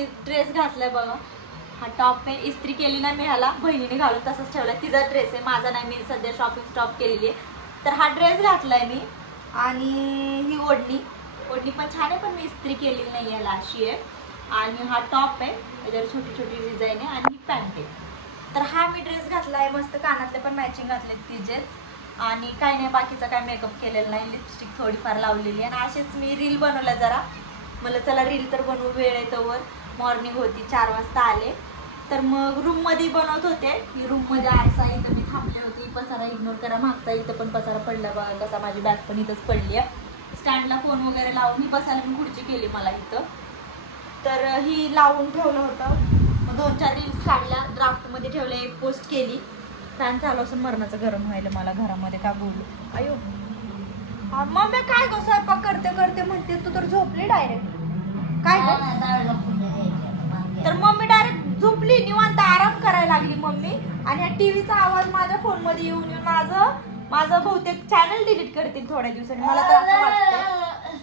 मी dress घातलाय बघा. हा टॉप मी इस्त्री केली नाही मी ह्याला. बहिणीने घालून तसंच ठेवला तिचा ड्रेस आहे माझा नाही. मी सध्या शॉपिंग स्टॉप केलेली आहे. तर हा ड्रेस घातलाय मी. आणि ही ओढणी. ओढणी पण छान आहे पण मी इस्त्री केलेली नाही याला अशी आहे. आणि हा टॉप आहे. त्याच्यावर छोटी छोटी डिझाईन आहे. आणि ही पॅन्ट आहे. तर हा मी ड्रेस घातलाय. मस्त कानातले पण मॅचिंग घातले तिचेच. आणि काय नाही बाकीचा काय मेकअप केलेला नाही. लिपस्टिक थोडीफार लावलेली आहे. आणि असेच मी रील बनवल्या जरा. मला चला रील तर बनवू वेळ आहे तोवर. मॉर्निंग होती चार वाजता आले. तर मग रूममध्ये बनवत होते. की रूममध्ये आरसा इथं मी थांबले होते. पसारा इग्नोर करा मागचा इथं पण पसारा पडला बघा कसा. माझी बॅग पण इथंच पडली आहे. स्टँडला फोन वगैरे लावून ही बसायला मी खुर्ची केली मला इथं. तर ही लावून ठेवलं होतं. मग दोन चार रील्स काढल्या. ड्राफ्टमध्ये ठेवल्या एक पोस्ट केली. फॅन चालू असून मरणाचं गरम व्हायला मला घरामध्ये का बोलू? अयो. मम्मी काय गो स्वयंपाक करते करते म्हणते तू तर झोपली डायरेक्ट काय गं? तर मम्मी डायरेक्ट झोपली निवांत आराम करायला लागली मम्मी. आणि या टीव्हीचा आवाज माझ्या फोनमध्ये येऊन येऊन माझं माझं बहुतेक चॅनल डिलीट करतील थोड्या दिवसांनी. मला तर असं वाटतं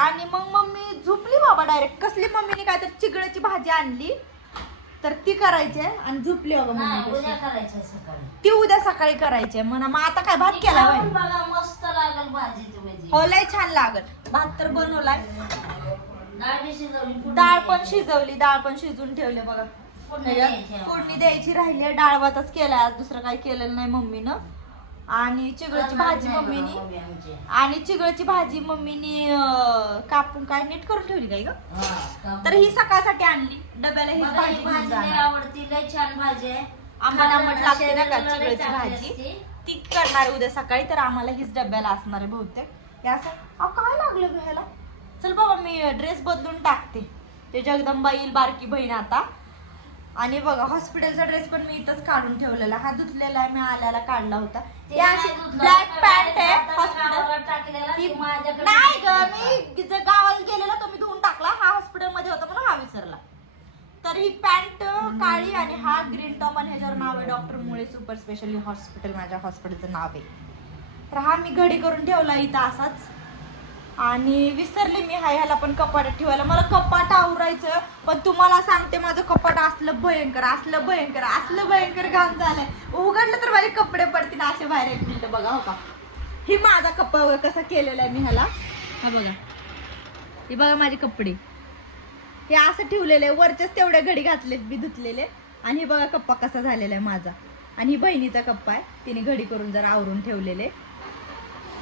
आणि मग मम्मी झोपली बाबा डायरेक्ट कसली मम्मीने काय तर चिगळ्याची भाजी आणली? तर ती करायची आहे आणि झोपली मम्मी उद्या कशी. करायचं सकाळी ती उद्या सकाळी करायची आहे म्हणा मग आता काय भात केला होय? खाऊन बघा मस्त लागल भाजी हो लय छान लागल भात तर बनवलाय डाळ बी शिजवली फोडणी डाळ पण द्यायची. शिजवली डाळ पण शिजून ठेवले बघा फोडणी द्यायची. फोडणी द्यायची राहिली. डाळ भातच केलाय आज दुसरं काही केलेलं नाही मम्मीनं आणि चिगळची भाजी मम्मीनी. आणि चिगळची भाजी मम्मीनी अं, कापून काय नीट करून ठेवली काय ग? तर ही सकाळसाठी आणली. डब्याला मला भाजी ही घेऊन भाजी लय जाणार. आवडती लय छान भाजी आहे. आंबट आंबट लागते ना का शरीराला लय चिगळची चांगली भाजी? असते. ती करणार आहे उद्या सकाळी तर आम्हाला हीच डब्याला असणार आहे बहुतेक. हे असं अहो काय लागलं ग ह्याला? चल बाबा मी ड्रेस बदलून टाकते. ते जगदंबा येईल बारकी बहीण आता. आणि बघा हॉस्पिटलचा ड्रेस पण मी इथंच काढून ठेवलेला. हा धुतलेला आहे मी आल्याला काढला होता. ब्लॅक पॅन्ट आहे हॉस्पिटल नाही ग. मी गावाला गेलेला तो मी धुवून टाकला. हा हॉस्पिटलमध्ये होता म्हणून हा विसरला. तर ही पॅन्ट काळी आणि हा ग्रीन टॉप आणि ह्याच्यावर नाव आहे डॉक्टर मुळे सुपर स्पेशली हॉस्पिटल माझ्या हॉस्पिटलचं नाव आहे. तर हा मी घडी करून ठेवला इथं असाच. आणि विसरले मी हा ह्याला पण कपाटात ठेवायला. मला कपाट आवरायचं पण तुम्हाला सांगते माझं कपाट असलं भयंकर असलं भयंकर असलं भयंकर घाण झालंय. उघडलं तर माझे कपडे पडतील असे बाहेर येतील बघा हो का? ही माझा कप्पा कसा केलेला आहे मी ह्याला. हा बघा. हे बघा माझे कपडे. हे असं ठेवलेलं आहे वरचेच तेवढ्या घडी घातलेत बी धुतलेले. आणि हे बघा कप्पा कसा झालेला आहे माझा. आणि ही बहिणीचा कप्पा आहे तिने घडी करून जरा आवरून ठेवलेले.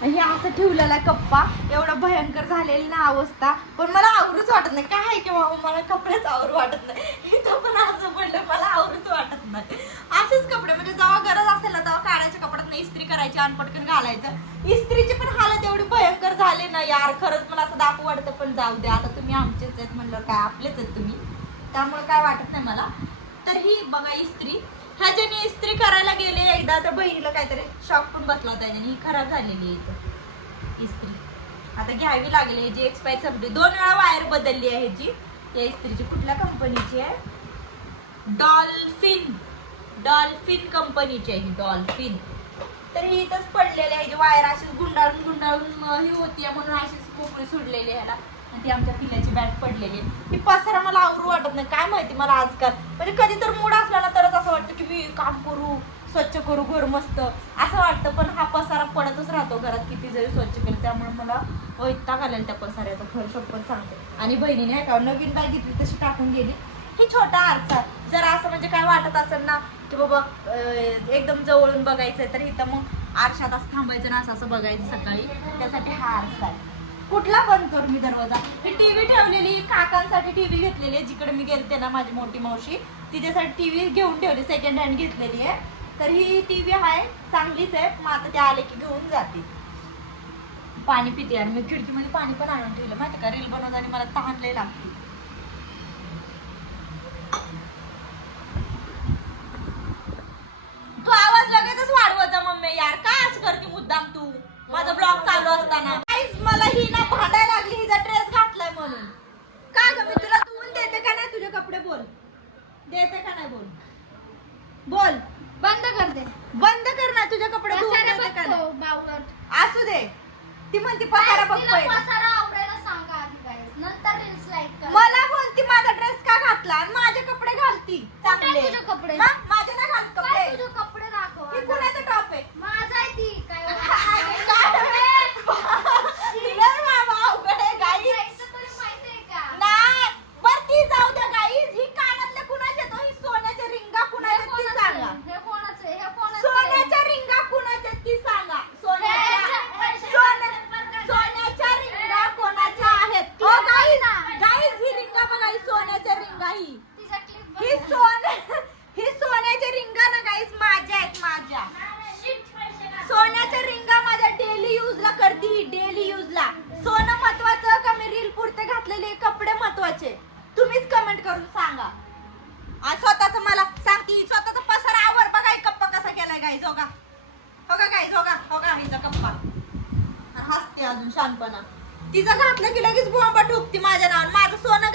हे असं ठेवलेला आहे कप्पा. एवढं भयंकर झालेली ना अवस्था. पण मला आवरूच वाटत नाही. काय आहे की बाबा मला कपडेच आवरू वाटत नाही. इथं पण असं पडलं मला आवरूच वाटत नाही. असेच कपडे. म्हणजे जेव्हा गरज असेल ना तेव्हा काढायच्या कपड्यात इस्त्री करायची आणि पटकन घालायचं. इस्त्रीची पण हालत एवढी भयंकर झाली ना यार. खरंच मला असं दाखव वाटतं पण जाऊ दे. आता तुम्ही आमचेच आहेत म्हणलं काय आपलेच आहेत तुम्ही. त्यामुळे काय वाटत नाही मला. तर ही बघा इस्त्री. हा ज्यांनी इस्त्री करायला गेले एकदा तर बहिणीला काहीतरी शॉक पण बसला होता ही खराब झालेली आहे इथं इस्त्री. आता घ्यावी लागली जी एक्सपायर संपली दोन वेळा वायर बदलली आहे जी. या इस्त्रीची कुठल्या कंपनीची आहे? डॉल्फिन डॉल्फिन कंपनीची आहे ही डॉल्फिन तर ही इथंच पडलेली आहे वायर अशीच गुंडाळून गुंडाळून ही होती म्हणून अशीच पोकळी सोडलेली आहे ह्याला ती आमच्या पिल्याची बॅग पडलेली आहे. ही पसारा मला आवरू वाटत नाही. काय माहिती मला आजकाल? म्हणजे कधी तर मूड असला ना तरच असं वाटतं की मी काम करू स्वच्छ करू घर मस्त. असं वाटतं. पण हा पसारा पडतच राहतो घरात किती जरी स्वच्छ केलं. त्यामुळे मला वैताग आलेला त्या पसाऱ्याचा. घर शपथ सांगते. आणि बहिणीने आहे का नवीन बॅग घेतली तशी टाकून गेली. हे छोटा आरसा जर असं म्हणजे काय वाटत असेल ना की बाबा एकदम जवळून बघायचंय तर इथं मग आरशात असं थांबायचं ना असं असं बघायचं सकाळी. त्यासाठी हा आरसा आहे. कुठला बंद करू मी दरवाजा? ही टीव्ही ठेवलेली काकांसाठी टीव्ही घेतलेली आहे जिकडे मी गेलते ना माझी मोठी मावशी तिच्यासाठी टीव्ही घेऊन ठेवली सेकंड हँड घेतलेली आहे. तर ही टीव्ही आहे चांगलीच आहे मग आता ते आले की घेऊन जाते पाणी पिते आणि मी खिडकीमध्ये पाणी पण आणून ठेवलं माहिती का? रील बनवताना मला तहान लय लागते. तू आवाज लगेचच वाढवत मम्मी. यार काय असं करते मुद्दाम तू? माझा ब्लॉग चालू असताना. बोल. देते का नाही बोल? बोल. बंद कर दे. बंद कर ना तुझ्या कपडे धुवून देते का नाही? असू दे. ती म्हणती पसारा बघतोय. पसारा सांगा आधी नंतर मला बोलती माझा ड्रेस का घातला? आणि माझे कपडे घालती. चांगले. तुझे कपडे? नाही ही सोन ही सोन्याच्या रिंगा ना गाईस माझ्या आहेत माझ्या. सोन्याच्या रिंगा माझ्या डेली यूजला करती डेली यूजला सोनं महत्वाचं का मी रील पुरते घातलेले कपडे महत्त्वाचे? तुम्हीच कमेंट करून सांगा. आणि स्वतःच मला सांग स्वतःच पसर आवर बघा कप्पा कसा केलाय गाईज हो का? हो का गाईज हो हो का? हिचा कप्पा हसते अजून शानपणा. तिचं घातलं की लगेच बोंबा ठोकती माझ्या नावावर. माझं सोनं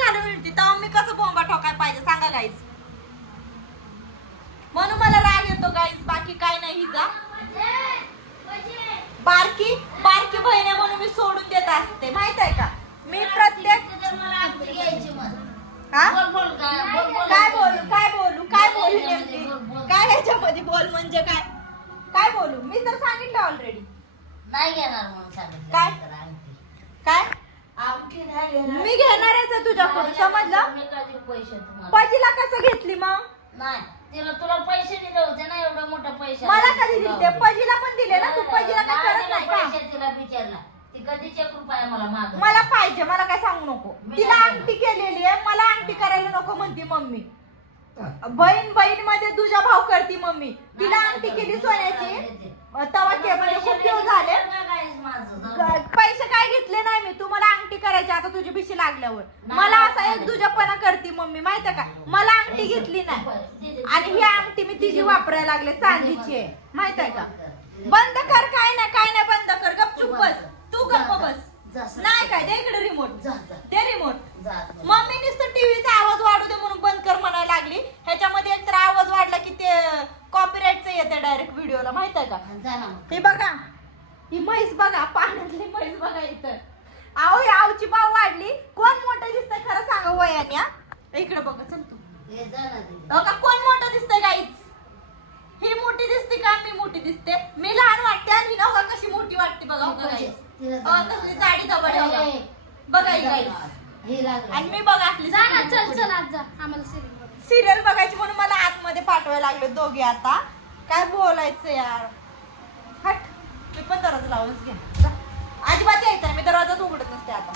हा? काय बोल काय बोलू काय बोलू नेमकी. काय ह्याच्यामध्ये बोल म्हणजे काय? काय बोलू? मी तर सांगितलं ऑलरेडी नाही घेणार म्हणून सांगितलं. काय? काय? घेणार. मी घेणारच आहे तुझ्याकडून समजलं? पैसे पजीला कसं घेतली मग? नाही तिला तुला पैसे दिले होते ना एवढे मोठे पैसे मला कधी दिले? पजीला पण दिले ना तू? पजीला काय करत नाही का? पैसे तिला विचारला ती कधीचे रुपये मला माग मला पाहिजे मला काय सांगू नको. तिला अंगठी केलेली आहे मला अंगठी करायला नको म्हणती मम्मी. बहीण बहीणमध्ये तुझा भाव करती मम्मी. तिला अंगठी केली सोन्याची? तवा के म्हणजे खूप दिवस झाले. पैसे काय घेतले नाही मी. तू मला अंगठी करायची आता तुझी बिशी लागल्यावर. मला असा एक दुजापणा करते मम्मी माहितीये का? मला अंगठी घेतली नाही. आणि ही अंगठी मी तिची वापरायला लागले चांदीची आहे. माहीत आहे का बंद कर काय नाही काय नाही बंद कर. गपचूप बस. तू गप्प बस. नाही काय दे इकडे रिमोट. दे रिमोट मम्मी नुसतं टीव्हीचा आवाज वाढू दे म्हणून बंद कर म्हणायला लागली ह्याच्यामध्ये एकतर आवाज वाढला की ते कॉपीराईटचं येते डायरेक्ट व्हिडिओला माहीत आहे का? हे बघा. ही म्हैस बघा पाण्यातली म्हैस बघा इथं. आहो ही आवची पाव वाढली. कोण मोठं दिसतंय खरं सांगा वयाने हा? इकडे बघा चल तू. हो का कोण मोठं दिसतंय गाईच ही मोठी दिसते का? मी मोठी दिसते. मी लहान वाटते आणि ही नव्हा कशी मोठी वाटते बघा हो का? हो, कसली जाडी दबड आहे बघा. ही. आणि मी बघा आपली जा ना चल चल आज जा. आम्हाला सिरियल बघायची म्हणून मला आतमध्ये पाठवायला लागले दोघे आता. काय बोलायचं यार? हट मी पण दरवाजा लावूनच घ्या जा. अजिबात यायचं मी दरवाजाच उघडत नसते आता.